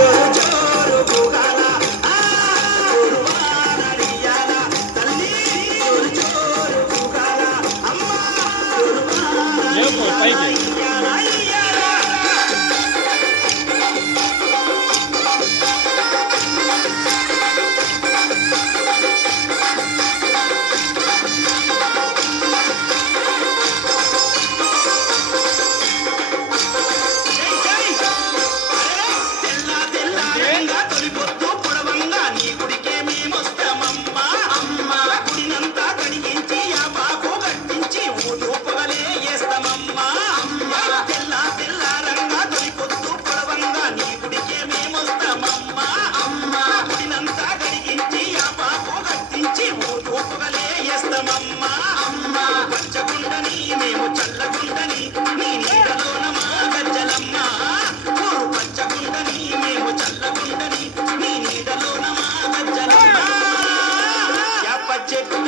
జోరు జోరు పూగాల గురువారడియాల తల్లి జోరు జోరు పూగాల అమ్మ గురువారడియాల మేము చల్లగుండని నీ నీడలోన మా గజ్జలమ్మ ఊరు పచ్చగుండని మేము చల్లగుండని నీ నీడలోన మా గజ్జలమ్మ యాప చెట్టు